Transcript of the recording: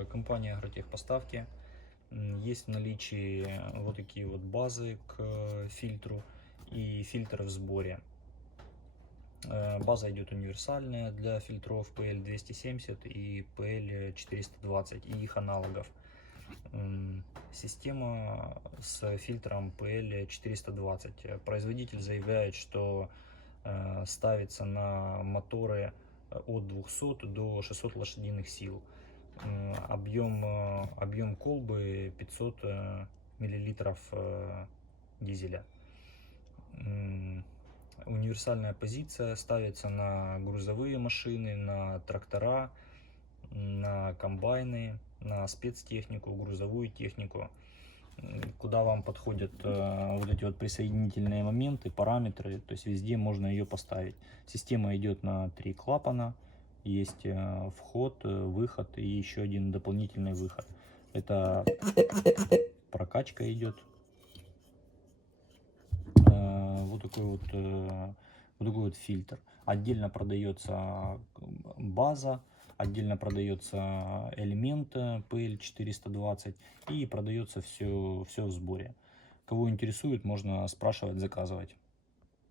э, компания Агротехпоставки. Есть в наличии вот такие вот базы к э, фильтру и фильтр в сборе. Э, База идет универсальная для фильтров PL270 и PL420 и их аналогов. Система с фильтром PL420. Э, Производитель заявляет, что э, ставится на моторы э, от 200 до 600 лошадиных сил. М, Объем, э, объем колбы 500 э, миллилитров э, дизеля. Универсальная позиция ставится на грузовые машины, на трактора, на комбайны, на спецтехнику, грузовую технику, куда вам подходят э, вот эти вот присоединительные моменты, параметры, то есть везде можно ее поставить. Система идет на три клапана, есть э, вход, э, выход и еще один дополнительный выход. Это прокачка идет. Э, вот такой вот, вот такой вот фильтр. Отдельно продается база, отдельно продается элемент э, PL420 и продается все, все в сборе. Кого интересует, можно спрашивать, заказывать.